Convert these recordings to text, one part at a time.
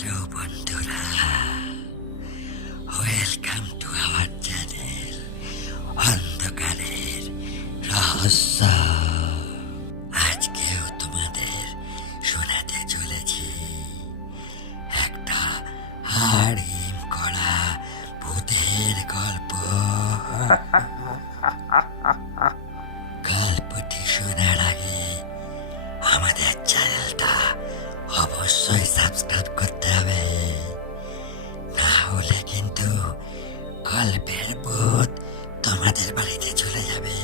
Hello বন্ধুরা, welcome to our channel অন্ধকারের রহস্য। আজকেও তোমাদের শোনাতে চলেছি একটা হাড়িম করা ভূতের গল্প। গল্পটি শোনার আগে আমাদের চ্যানেলটা অবশ্যই সাবস্ক্রাইব করতে হবে, না হলে কিন্তু গল্পের ভূত তোমাদের বাড়িতে চলে যাবে।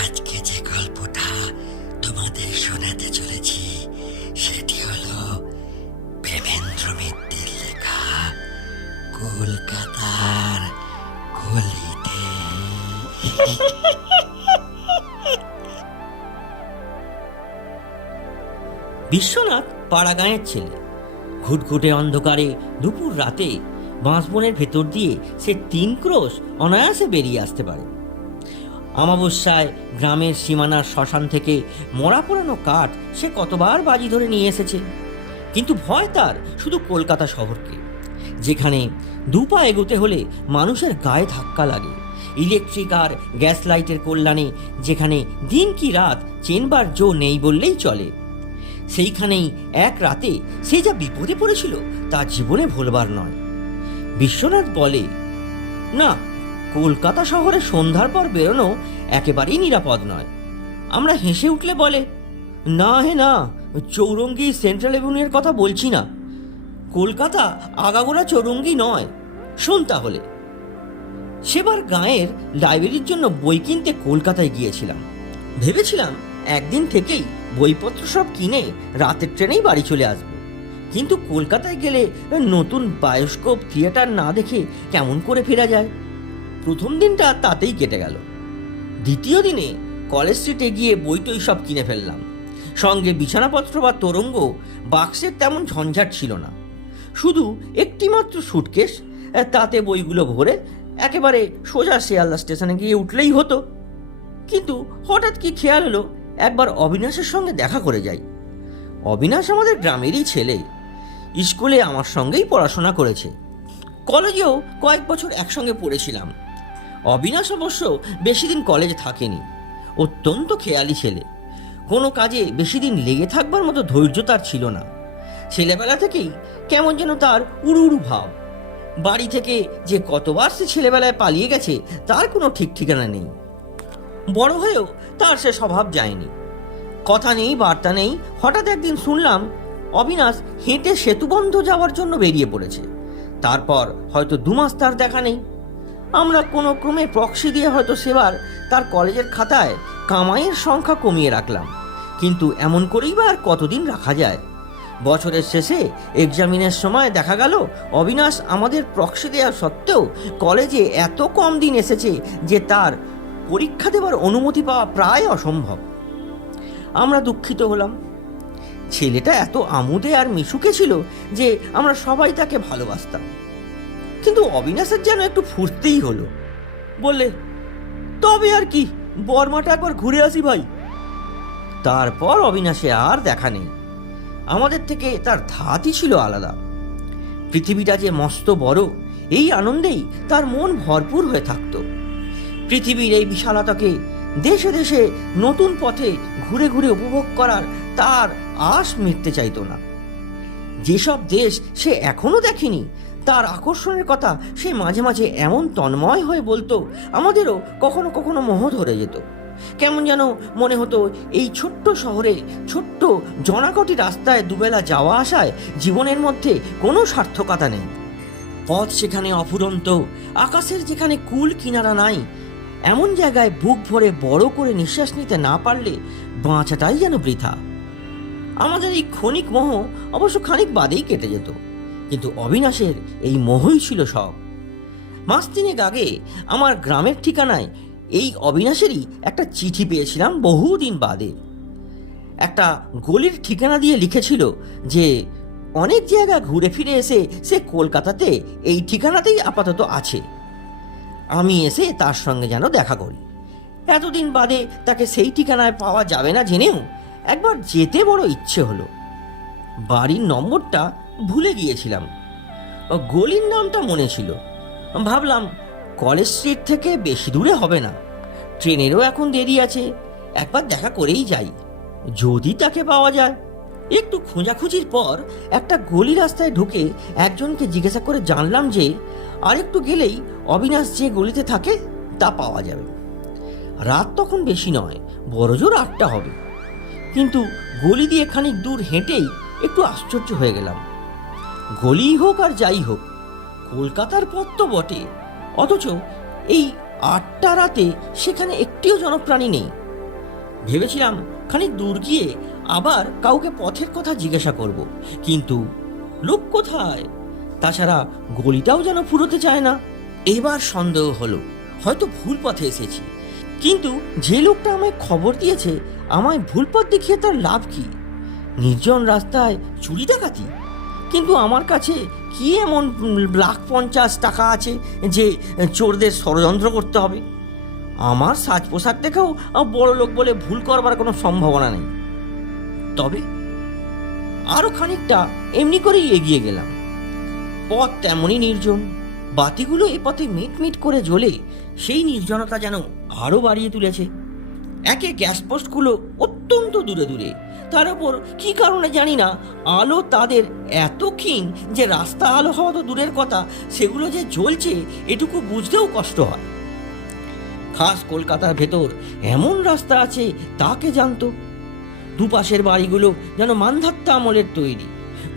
আজকে যে গল্পটা তোমাদের শোনাতে চলেছি সেটি হলো প্রেমেন্দ্র মিত্রের লেখা কলকাতার গলিতে। বিশ্বনাথ পাড়াগাঁয়ের ছেলে। ঘুটঘুটে অন্ধকারে দুপুর রাতে বাঁশবনের ভেতর দিয়ে সে 3 ক্রোশ অনায়াসে বেরিয়ে আসতে পারে। অমাবস্যায় গ্রামের সীমানার শ্মশান থেকে মরা পোড়ানো কাঠ সে কতবার বাজি ধরে নিয়ে এসেছে, কিন্তু ভয় তার শুধু কলকাতা শহরকে, যেখানে 2 পা এগোতে হলে মানুষের গায়ে ধাক্কা লাগে। ইলেকট্রিক আর গ্যাস লাইটের কল্যাণে যেখানে দিন কি রাত চেনবার জো নেই বললেই চলে, সেইখানেই এক রাতে সে যা বিপদে পড়েছিল তা জীবনে ভুলবার নয়। বিশ্বনাথ বলে, না, কলকাতা শহরে সন্ধ্যার পর বেরোনো একেবারেই নিরাপদ নয়। আমরা হেসে উঠলে বলে, না হে না, চৌরঙ্গি সেন্ট্রাল এভিনিউয়ের কথা বলছি না, কলকাতা আগাগোড়া চৌরঙ্গি নয়। শোন তাহলে। সেবার গাঁয়ের লাইব্রেরির জন্য বই কিনতে কলকাতায় গিয়েছিলাম। ভেবেছিলাম একদিন থেকেই বইপত্র সব কিনে রাতের ট্রেনেই বাড়ি চলে আসব, কিন্তু কলকাতায় গেলে নতুন বায়োস্কোপ থিয়েটার না দেখে কেমন করে ফেরা যায়। প্রথম দিনটা তাতেই কেটে গেল। দ্বিতীয় দিনে কলেজ স্ট্রিটে গিয়ে বইটই সব কিনে ফেললাম। সঙ্গে বিছানাপত্র বা তোরঙ্গ বাক্সের তেমন ঝঞ্ঝাট ছিল না, শুধু একটি মাত্র সুটকেস, তাতে বইগুলো ভরে একেবারে সোজা শিয়ালদা স্টেশনে গিয়ে উঠলেই হতো। কিন্তু হঠাৎ কি খেয়াল হলো একবার অবিনাশের সঙ্গে দেখা করে যাই। অবিনাশ আমাদের গ্রামেরই ছেলে, স্কুলে আমার সঙ্গেই পড়াশোনা করেছে, কলেজেও কয়েক বছর একসঙ্গে পড়েছিলাম। অবিনাশ অবশ্য বেশি দিন কলেজে থাকেনি, অত্যন্ত খেয়ালি ছেলে, কোনো কাজে বেশি দিন লেগে থাকবার মতো ধৈর্য তার ছিল না। ছেলেবেলা থেকেই কেমন যেন তার উড়ু উড়ু ভাব। বাড়ি থেকে যে কতবার সে ছেলেবেলায় পালিয়ে গেছে তার কোনো ঠিক ঠিকানা নেই। বড় হয়েও তার সে স্বভাব যায়নি। কথা নেই বার্তা নেই, হঠাৎ একদিন শুনলাম অবিনাশ হেঁটে সেতুবন্ধ যাওয়ার জন্য বেরিয়ে পড়েছে। তারপর হয়তো 2 মাস তার দেখা নেই। আমরা কোনো ক্রমে প্রক্সি দিয়ে হয়তো সেবার তার কলেজের খাতায় কামাইয়ের সংখ্যা কমিয়ে রাখলাম, কিন্তু এমন করেই বা আর কতদিন রাখা যায়। বছরের শেষে এক্সামিনের সময় দেখা গেল অবিনাশ আমাদের প্রক্সি দেওয়া সত্ত্বেও কলেজে এত কম দিন এসেছে যে তার পরীক্ষা দেওয়ার অনুমতি পাওয়া প্রায় অসম্ভব। আমরা দুঃখিত হলাম। ছেলেটা এত আমোদে আর মিশুকে ছিল যে আমরা সবাই তাকে ভালোবাসতাম, কিন্তু অবিনাশের যেন একটু ফুটতেই হলো। বললে, তবে আর কি, বর্মাটা একবার ঘুরে আসি ভাই। তারপর অবিনাশে আর দেখা নেই। আমাদের থেকে তার ধাতই ছিল আলাদা। পৃথিবীটা যে মস্ত বড়, এই আনন্দেই তার মন ভরপুর হয়ে থাকত। পৃথিবীর এই বিশালতাকে দেশে দেশে নতুন পথে ঘুরে ঘুরে উপভোগ করার তার আশ মিটতে চাইতো না। যেসব দেশ সে এখনো দেখেনি তার আকর্ষণের কথা সে মাঝে মাঝে এমন তন্ময় হয়ে বলতো, আমাদেরও কখনো কখনো মোহ ধরে যেত। কেমন যেন মনে হতো এই ছোট্ট শহরে ছোট্ট জনাকটি রাস্তায় দুবেলা যাওয়া আসায় জীবনের মধ্যে কোনো সার্থকতা নেই। পথ সেখানে অফুরন্ত, আকাশের যেখানে কুল কিনারা নাই, এমন জায়গায় বুক ভরে বড় করে নিঃশ্বাস নিতে না পারলে বাঁচাটাই যেন বৃথা। আমাদের এই ক্ষণিক মোহ অবশ্য খানিক বাদেই কেটে যেত, কিন্তু অবিনাশের এই মোহই ছিল সব। মাস 3 আগে আমার গ্রামের ঠিকানায় এই অবিনাশেরই একটা চিঠি পেয়েছিলাম বহুদিন বাদে। একটা গলির ঠিকানা দিয়ে লিখেছিল যে অনেক জায়গা ঘুরে ফিরে এসে সে কলকাতাতে এই ঠিকানাতেই আপাতত আছে, আমি এসে তার সঙ্গে যেন দেখা করি। এতদিন বাদে তাকে সেই ঠিকানায় পাওয়া যাবে না জেনেও একবার যেতে বড় ইচ্ছে হলো। বাড়ির নম্বরটা ভুলে গিয়েছিলাম। গলির নামটা মনে ছিল। ভাবলাম কলেজ স্ট্রিট থেকে বেশি দূরে হবে না, ট্রেনেরও এখন দেরি আছে, একবার দেখা করেই যাই, যদি তাকে পাওয়া যায়। একটু খোঁজাখুঁজির পর একটা গলি রাস্তায় ঢুকে একজনকে জিজ্ঞাসা করে জানলাম যে আরেকটু গেলেই অবিনাশ যে গলিতে থাকে তা পাওয়া যাবে। রাত তখন বেশি নয়, বড়জোর 8টা হবে। কিন্তু গলি দিয়ে খানিক দূর হেঁটেই একটু আশ্চর্য হয়ে গেলাম। গলি হোক আর যাই হোক, কলকাতার পথ তো বটে, অথচ এই 8টা রাতে সেখানে একটিও জনপ্রাণী নেই। ভেবেছিলাম খানিক দূর গিয়ে আবার কাউকে পথের কথা জিজ্ঞাসা করব, কিন্তু লোক কোথায়? তাছাড়া গলিটাও যেন ফুরোতে চায় না। এবার সন্দেহ হলো হয়তো ভুল পথে এসেছি, কিন্তু যে লোকটা আমায় খবর দিয়েছে আমায় ভুল পথ দেখিয়ে তার লাভ কি? নির্জন রাস্তায় চুরি ডাকাতি? কিন্তু আমার কাছে কি এমন 1,50,000 টাকা আছে যে চোরদের ষড়যন্ত্র করতে হবে? আমার সাজ পোশাক দেখেও বড় লোক বলে ভুল করবার কোনো সম্ভাবনা নেই। তবে আরো খানিকটা এমনি করেই এগিয়ে গেলাম। পথ তেমনই নির্জন, বাতিগুলো এ পথে মিটমিট করে জ্বলে সেই নির্জনতা যেন আরো বাড়িয়ে তুলেছে। একে গ্যাস পোস্টগুলো অত্যন্ত দূরে দূরে, তার উপর কি কারণে জানি না আলো তাদের এত ক্ষীণ যে রাস্তা আলো হওয়া তো দূরের কথা, সেগুলো যে জ্বলছে এটুকু বুঝতেও কষ্ট হয়। খাস কলকাতার ভেতর এমন রাস্তা আছে তাকে জানতো। দুপাশের বাড়িগুলো যেন মান্ধাত্তা আমলের তৈরি,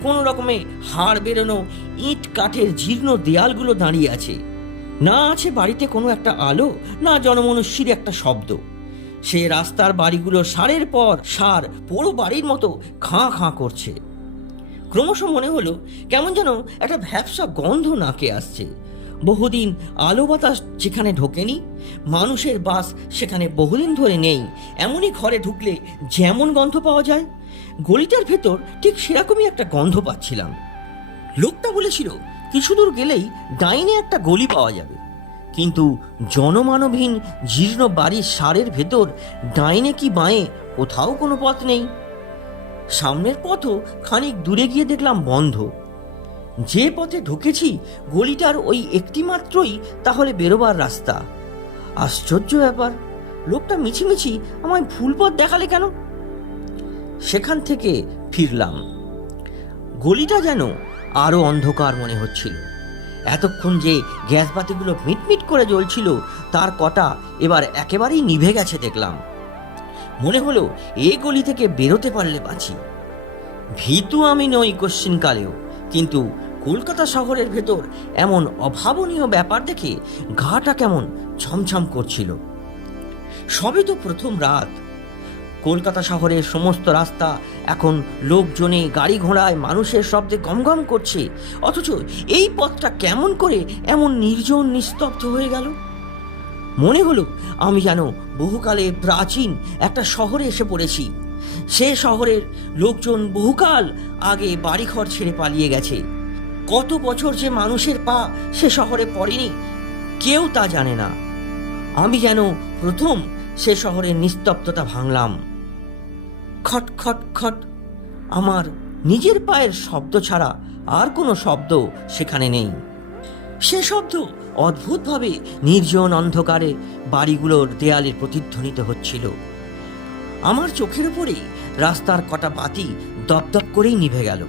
কোনো রকমে হাড় বেরোনো ইট কাঠের জীর্ণ দেয়ালগুলো দাঁড়িয়ে আছে। না আছে বাড়িতে কোনো একটা আলো, না জনমনুষ্যের একটা শব্দ। সে রাস্তার বাড়িগুলো সারের পর সার পুরো বাড়ির মতো খাঁ খাঁ করছে। ক্রমশ মনে হলো কেমন যেন একটা ভ্যাপসা গন্ধ নাকে আসছে। বহুদিন আলো বাতাস যেখানে ঢোকেনি, মানুষের বাস সেখানে বহুদিন ধরে নেই, এমনই ঘরে ঢুকলে যেমন গন্ধ পাওয়া যায়, গলিটার ভেতর ঠিক সেরকমই একটা গন্ধ পাচ্ছিলাম। লোকটা বলেছিল কিছু দূর গেলেই ডাইনে একটা গলি পাওয়া যাবে, কিন্তু জনমানবহীন জীর্ণ বাড়ির সারের ভেতর ডাইনে কি বাঁয়ে কোথাও কোনো পথ নেই। সামনের পথও খানিক দূরে গিয়ে দেখলাম বন্ধ। যে পথে ঢুকেছি গলিটার ওই একটি মাত্রই তাহলে বেরোবার রাস্তা। আশ্চর্য ব্যাপার, লোকটা মিছিমিছি আমায় ভুল পথ দেখালে কেন? সেখান থেকে ফিরলাম। গলিটা যেন আরো অন্ধকার মনে হচ্ছিল। এতক্ষণ যে গ্যাস বাতিগুলো মিটমিট করে জ্বলছিল তার কটা এবার একেবারেই নিভে গেছে দেখলাম। মনে হলো এই গলি থেকে বেরোতে পারলে বাঁচি। ভীতু আমি নই কোশ্চিনকালেও, কিন্তু কলকাতা শহরের ভেতর এমন অভাবনীয় ব্যাপার দেখে গাটা কেমন ছমছম করছিল। সবে তো প্রথম রাত। কলকাতা শহরের সমস্ত রাস্তা এখন লোকজনে গাড়ি ঘোড়ায় মানুষের শব্দে গমগম করছে, অথচ এই পথটা কেমন করে এমন নির্জন নিস্তব্ধ হয়ে গেল? মনে হলো আমি যেন বহুকালে প্রাচীন একটা শহরে এসে পড়েছি। সে শহরের লোকজন বহুকাল আগে বাড়িঘর ছেড়ে পালিয়ে গেছে। কত বছর যে মানুষের পা সে শহরে পড়েনি কেউ তা জানে না। আমি যেন প্রথম সে শহরের নিস্তব্ধতা ভাঙলাম। খট খট খট, আমার নিজের পায়ের শব্দ ছাড়া আর কোনো শব্দ সেখানে নেই। সে শব্দ অদ্ভুতভাবে নির্জন অন্ধকারে বাড়িগুলোর দেয়ালে প্রতিধ্বনিত হচ্ছিল। আমার চোখের উপরে রাস্তার কটা বাতি দপদপ করেই নিভে গেল।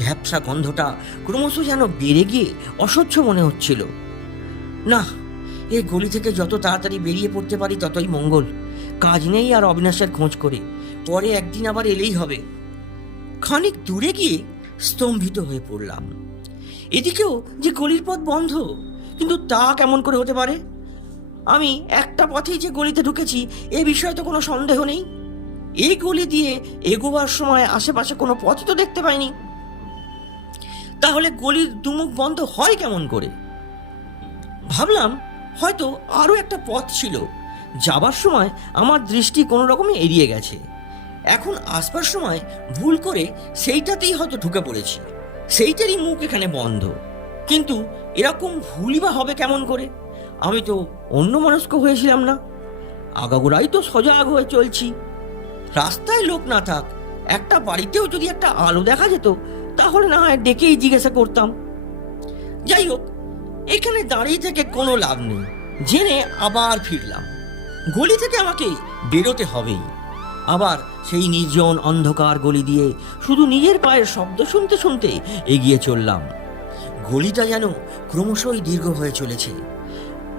ভ্যাপসা গন্ধটা ক্রমশ যেন বেড়ে গিয়ে অসহ্য মনে হচ্ছিল। না, এই গলি থেকে যত তাড়াতাড়ি বেরিয়ে পড়তে পারি ততই মঙ্গল। কাজ নেই আর অবিনাশের খোঁজ করে, পরে একদিন আবার এলেই হবে। খানিক দূরে গিয়ে স্তম্ভিত হয়ে পড়লাম। এদিকেও যে গলির পথ বন্ধ, কিন্তু তা কেমন করে হতে পারে? আমি একটা পথেই যে গলিতে ঢুকেছি এ বিষয়ে তো কোনো সন্দেহ নেই। এই গলি দিয়ে এগোবার সময় আশেপাশে কোনো পথ তো দেখতে পাইনি। তাহলে গলির দুমুখ বন্ধ হয় কেমন করে? ভাবলাম হয়তো আরও একটা পথ ছিল, যাবার সময় আমার দৃষ্টি কোনো রকমে এড়িয়ে গেছে। এখন আসবার সময় ভুল করে সেইটাতেই হয়তো ঢুকে পড়েছি, সেইটারই মুখ এখানে বন্ধ। কিন্তু এরকম ভুলই বা হবে কেমন করে? আমি তো অন্যমনস্ক হয়েছিলাম না, আগাগোড়াই তো সজাগ হয়ে চলছি। রাস্তায় লোক না থাক, একটা বাড়িতেও যদি একটা আলো দেখা যেত তাহলে না হয় ডেকেই জিজ্ঞাসা করতাম। যাই হোক, এখানে দাঁড়িয়ে থেকে কোনো লাভ নেই, জেনে আবার ফিরলাম। গলি থেকে আমাকে বেরোতে হবেই। আবার সেই নির্জন অন্ধকার গলি দিয়ে শুধু নিজের পায়ের শব্দ শুনতে শুনতে এগিয়ে চললাম। গলিটা যেন ক্রমশই দীর্ঘ হয়ে চলেছে।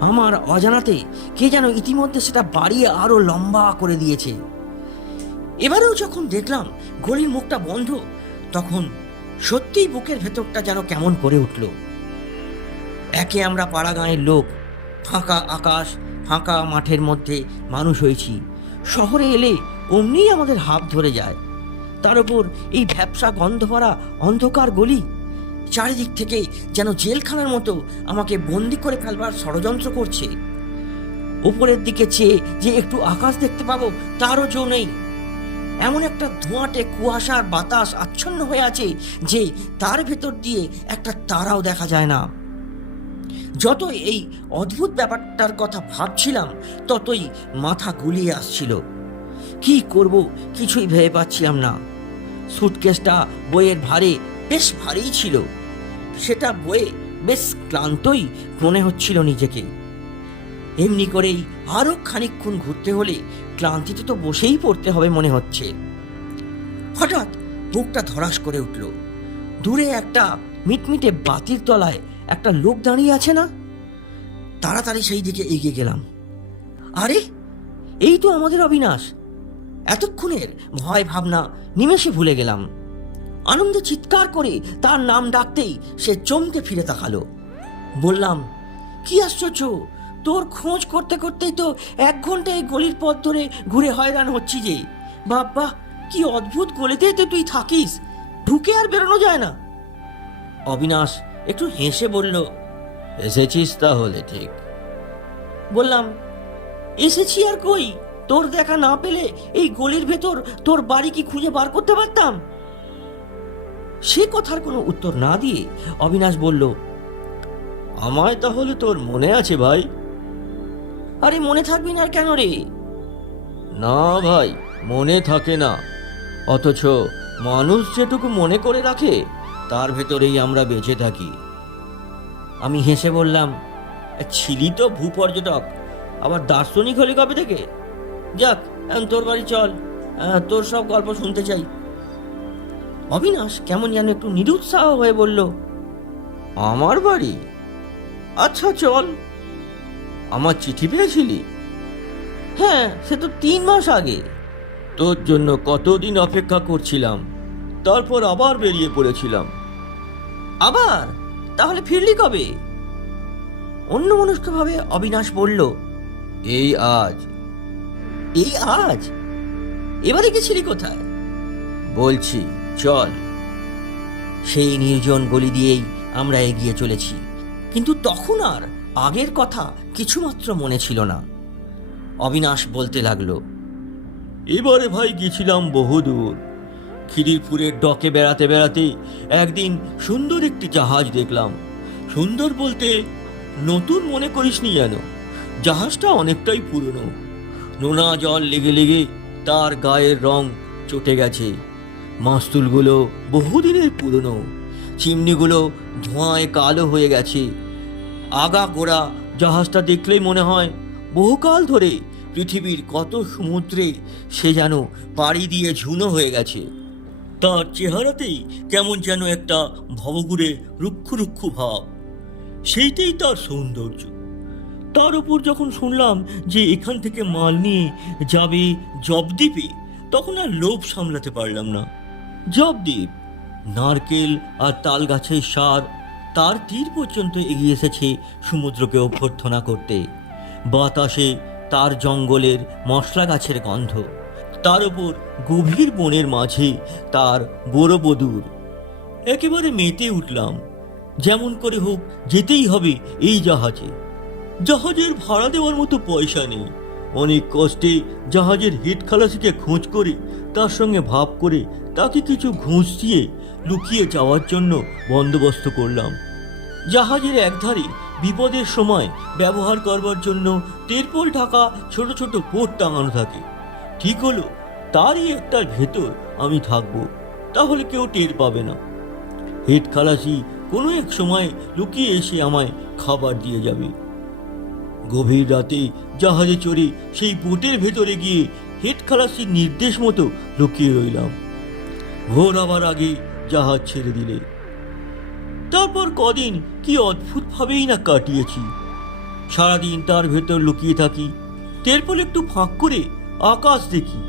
আমার অজানাতে কে যেন ইতিমধ্যে সেটা বাড়িয়ে আরো লম্বা করে দিয়েছে। এবারেও যখন দেখলাম গলির মুখটা বন্ধ, তখন সত্যিই বুকের ভেতরটা যেন কেমন করে উঠল। একে আমরা পাড়া গাঁয়ের লোক, ফাঁকা আকাশ, ফাঁকা মাঠের মধ্যে মানুষ হয়েছি। শহরে এলে অমনিই আমাদের হাত ধরে যায়। তার উপর এই ভ্যাপসা গন্ধ ভরা অন্ধকার গলি, চারিদিক থেকে যেন জেলখানার মতো আমাকে বন্দি করে ফেলবার ষড়যন্ত্র করছে। উপরের দিকে চেয়ে যে একটু আকাশ দেখতে পাবো তারও জো নেই। এমন একটা ধোঁয়াটে কুয়াশার বাতাস আচ্ছন্ন হয়ে আছে যে তার ভেতর দিয়ে একটা তারাও দেখা যায় না। যত এই অদ্ভুত ব্যাপারটার কথা ভাবছিলাম ততই মাথা গুলিয়ে আসছিল। কি করব কিছুই ভেবে পাচ্ছিলাম না। সুটকেসটা বইয়ের ভারে বেশ ভারী ছিল, সেটা বয়ে বেশ ক্লান্তই মনে হচ্ছিল নিজেকে। এমনি করেই আরো খানিকক্ষণ ঘুরতে হলে ক্লান্তিতে তো বসেই পড়তে হবে মনে হচ্ছে। হঠাৎ বুকটা ধরাস করে উঠল। দূরে একটা মিটমিটে বাতির তলায় একটা লোক দাঁড়িয়ে আছে না? তাড়াতাড়ি সেই দিকে এগিয়ে গেলাম। আরে, এই তো আমাদের অবিনাশ। এতক্ষণের ভয় ভাবনা নিমেষে ভুলে গেলাম। আনন্দে চিৎকার করে তার নাম ডাকতেই সে চমকে ফিরে তাকালো। বললাম, কি আশ্চর্য, তোর খোঁজ করতে করতেই তো 1 ঘন্টা এই গলির পথ ধরে ঘুরে হয়রান হচ্ছি যে। বাবা, কি অদ্ভুত গলিতেই তো তুই থাকিস, ঢুকে আর বেরোনো যায় না। অবিনাশ একটু হেসে বলল, এসেছিস তাহলে ঠিক। বললাম, এসেছি আর কই, তোর দেখা না পেলে এই গলির ভেতর তোর বাড়ি কি খুঁজে বার করতে পারতাম? সে কথার কোনো উত্তর না দিয়ে অবিনাশ বলল, আমায় তাহলে তোর মনে আছে ভাই? আরে মনে থাকবি না আর কেন রে? না ভাই, মনে থাকে না, অথচ মানুষ যেটুকু মনে করে রাখে তার ভেতরেই আমরা বেঁচে থাকি। আমি হেসে বললাম, ছিলি তো ভূপর্যটক, আবার দার্শনিক হলি কবে থেকে? যাক, এখন তোর বাড়ি চল, তোর সব গল্প শুনতে চাই। অবিনাশ কেমন যেন একটু নিরুৎসাহ হয়ে বলল, আমার বাড়ি? আচ্ছা চল। আমার চিঠি পেয়েছিলি? হ্যাঁ, সে তো 3 মাস আগে। তোর জন্য কতদিন অপেক্ষা করছিলাম, তারপর আবার বেরিয়ে পড়েছিলাম। আবার? তাহলে ফিরলি কবে? অন্যমনস্কভাবে অবিনাশ বলল, এই আজ। এই আজ? এবারে গেছিলি কোথায়? বলছি চল। সেই নির্জন গলি দিয়েই আমরা এগিয়ে চলেছি, কিন্তু তখন আর আগের কথা কিছুমাত্র মনে ছিল না। অবিনাশ বলতে লাগলো, এবারে ভাই গেছিলাম বহুদূর। খিদিরপুরের ডকে বেড়াতে বেড়াতে একদিন সুন্দর একটি জাহাজ দেখলাম। সুন্দর বলতে নতুন মনে করিসনি যেন, জাহাজটা অনেকটাই পুরনো। নোনা জল লেগে লেগে তার গায়ের রং চটে গেছে। মাস্তুলগুলো বহুদিনের পুরনো, চিমনিগুলো ধোঁয়ায় কালো হয়ে গেছে। আগা গোড়া জাহাজটা দেখলেই মনে হয় বহুকাল ধরে পৃথিবীর কত সমুদ্রে সে যেন পাড়ি দিয়ে ঝুনো হয়ে গেছে। তার চেহারাতেই কেমন যেন একটা ভবঘুরে রুক্ষ রুক্ষ ভাব, সেইটাই তার সৌন্দর্য। তার উপর যখন শুনলাম যে এখান থেকে মাল নিয়ে যাবে জবদ্বীপে, তখন আর লোভ সামলাতে পারলাম না। জবদ্বীপ নারকেল আর তাল গাছের সার, তার তীর পর্যন্ত এগিয়ে এসেছে সমুদ্রকে অভ্যর্থনা করতে। বাতাসে তার জঙ্গলের মশলা গাছের গন্ধ, তার উপর গভীর বনের মাঝে তার বড়বধূর। একেবারে মেতে উঠলাম। যেমন করে হোক যেতেই হবে এই জাহাজে। জাহাজের ভাড়া দেওয়ার মতো পয়সা নেই। অনেক কষ্টে জাহাজের হেড খালাসিকে খোঁজ করে তার সঙ্গে ভাব করে তাকে কিছু ঘুষ দিয়ে লুকিয়ে যাওয়ার জন্য বন্দোবস্ত করলাম। জাহাজের একধারে বিপদের সময় ব্যবহার করবার জন্য তেরপল ঢাকা ছোট ছোট বোট টাঙানো থাকে। ঠিক হলো, তারই একটার ভেতর আমি থাকবো, তাহলে কেউ টের পাবে না। হেড খালাসি কোনো এক সময় লুকিয়ে এসে আমায় খাবার দিয়ে যাবে। গভীর রাতে জাহাজে চড়ে সেই বোটের ভেতরে গিয়ে হেড খালাসির নির্দেশ মতো লুকিয়ে রইলাম। ভোর হবার আগে জাহাজ ছেড়ে দিলে। তারপর কদিন কি অদ্ভুতভাবেই না কাটিয়েছি। সারাদিন তার ভেতর লুকিয়ে থাকি, তারপর একটু ফাঁক করে আকাশ দেখি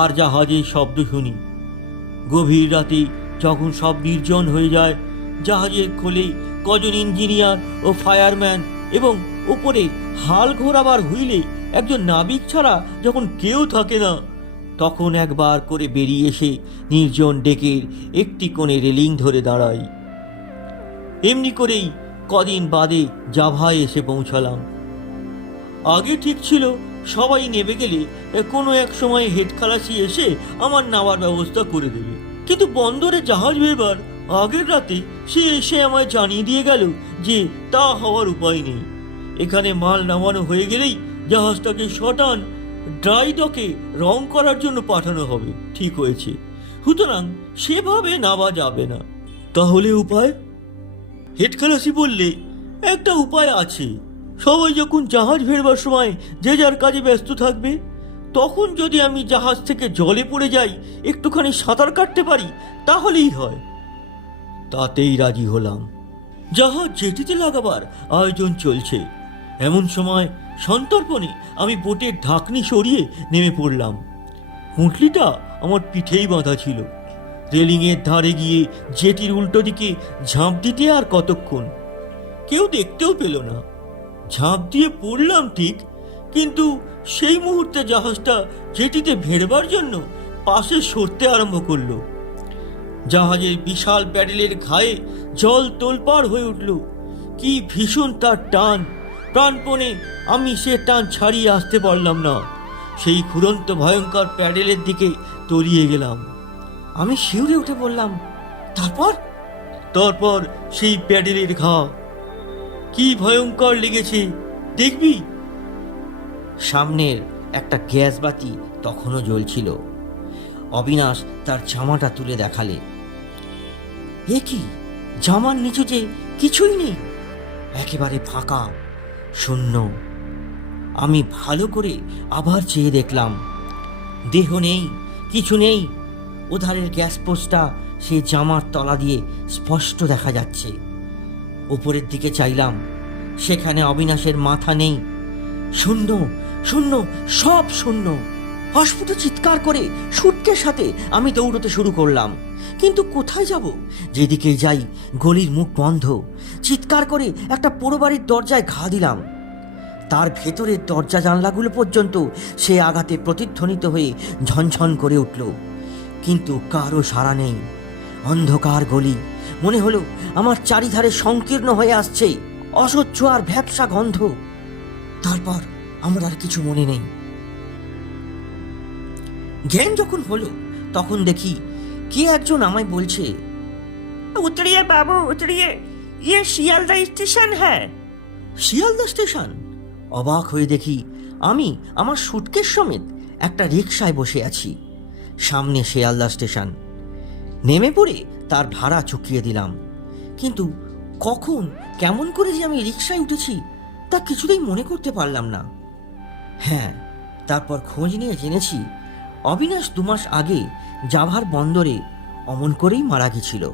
আর জাহাজের শব্দ শুনি। গভীর রাতে যখন সব নির্জন হয়ে যায়, জাহাজের খোলে কজন ইঞ্জিনিয়ার ও ফায়ারম্যান এবং ওপরে হাল ঘোরাবার হুইলে একজন নাবিক ছাড়া যখন কেউ থাকে না, তখন একবার করে বেরিয়ে এসে নির্জন ডেকের একটি কোণে রেলিং ধরে দাঁড়াই। এমনি করেই কদিন বাদে জাভায় এসে পৌঁছালাম। আগে ঠিক ছিল সবাই নেমে গেলে কোনো এক সময় হেড খালাসি এসে আমার নামার ব্যবস্থা করে দেবে, কিন্তু বন্দরে জাহাজ বেরবার আগের রাতে সে এসে আমায় জানিয়ে দিয়ে গেল যে তা হওয়ার উপায় নেই। এখানে মাল নামানো হয়ে গেলেই জাহাজটাকে শটান ড্রাই ডকে রং করার জন্য পাঠানো হবে। ঠিক হয়েছে, সুতরাং সেভাবে নামা যাবে না। তাহলে উপায়? হেড খালাসি বললে, একটা উপায় আছে। সবাই যখন জাহাজ ফেরবার সময় যে যার কাজে ব্যস্ত থাকবে, তখন যদি আমি জাহাজ থেকে জলে পড়ে যাই, একটুখানি সাঁতার কাটতে পারি, তাহলেই হয়। তাতেই রাজি হলাম। জাহাজ জেটিতে লাগাবার আয়োজন চলছে। এমন সময় সন্তর্পণে আমি বোটের ঢাকনি সরিয়ে নেমে পড়লাম। পুঁটলিটা আমার পিঠেই বাঁধা ছিল। রেলিংয়ের ধারে গিয়ে জেটির উল্টো দিকে ঝাঁপ দিতে আর কতক্ষণ, কেউ দেখতেও পেল না। ঝাঁপ দিয়ে পড়লাম ঠিক, কিন্তু সেই মুহূর্তে জাহাজটা জেটিতে ভেড়বার জন্য পাশে সরতে আরম্ভ করলো। জাহাজের বিশাল প্যাডেলের ঘায়ে জল তোলপাড় হয়ে উঠল। কি ভীষণ তার টান! প্রাণপণে আমি সে টান ছাড়িয়ে আসতে পারলাম না। সেই ঘুরন্ত ভয়ঙ্কর প্যাডেলের দিকে তলিয়ে গেলাম। আমি শিউরে উঠে বললাম, তারপর সেই প্যাডেলের ঘা কি ভয়ঙ্কর লেগেছে দেখবি। সামনের একটা গ্যাস বাতি তখনও জ্বলছিল। অবিনাশ তার জামাটা তুলে দেখালে। এ কি, জামার নিচু যে কিছুই নেই, একেবারে ফাঁকা, শূন্য। আমি ভালো করে আবার চেয়ে দেখলাম, দেহ নেই, কিছু নেই। ওধারের গ্যাস পোস্টটা সে জামার তলা দিয়ে স্পষ্ট দেখা যাচ্ছে। উপরের দিকে চাইলাম, সেখানে অবিনাশের মাথা নেই। শূন্য, শূন্য, সব শূন্য। অস্ফুট চিৎকার করে সুটকের সাথে আমি দৌড়তে শুরু করলাম, কিন্তু কোথায় যাব? যেদিকে যাই গলির মুখ বন্ধ। চিৎকার করে একটা পোড়ো বাড়ির দরজায় ঘা দিলাম। তার ভেতরের দরজা জানলাগুলো পর্যন্ত সে আঘাতে প্রতিধ্বনিত হয়ে ঝনঝন করে উঠল, কিন্তু কারো সাড়া নেই। অন্ধকার গলি, মনে হলো আমার চারিধারে সংকীর্ণ হয়ে আসছে, অসহ্য আর ভ্যাপসা গন্ধ। তারপর আমার আর কিছু মনে নেই। জ্ঞান যখন হলো, তখন দেখি কে একজন আমায় বলছে, उतरिए बाबू उतरिए, ये शियालदा स्टेशन है। শিয়ালদা স্টেশন? অবাক হয়ে দেখি আমি আমার সুটকেস সমেত একটা রিকশায় বসে আছি। সামনে শিয়ালদা স্টেশন। নেমে পড়ে তার ভাড়া চুকিয়ে দিলাম, কিন্তু কখন কেমন করে যে আমি রিকশায় উঠেছি তা কিছুতেই মনে করতে পারলাম না। হ্যাঁ, তারপর খোঁজ নিয়ে জেনেছি অবিনাশ 2 মাস আগে জাভার বন্দরে অমন করেই মারা গেছিল।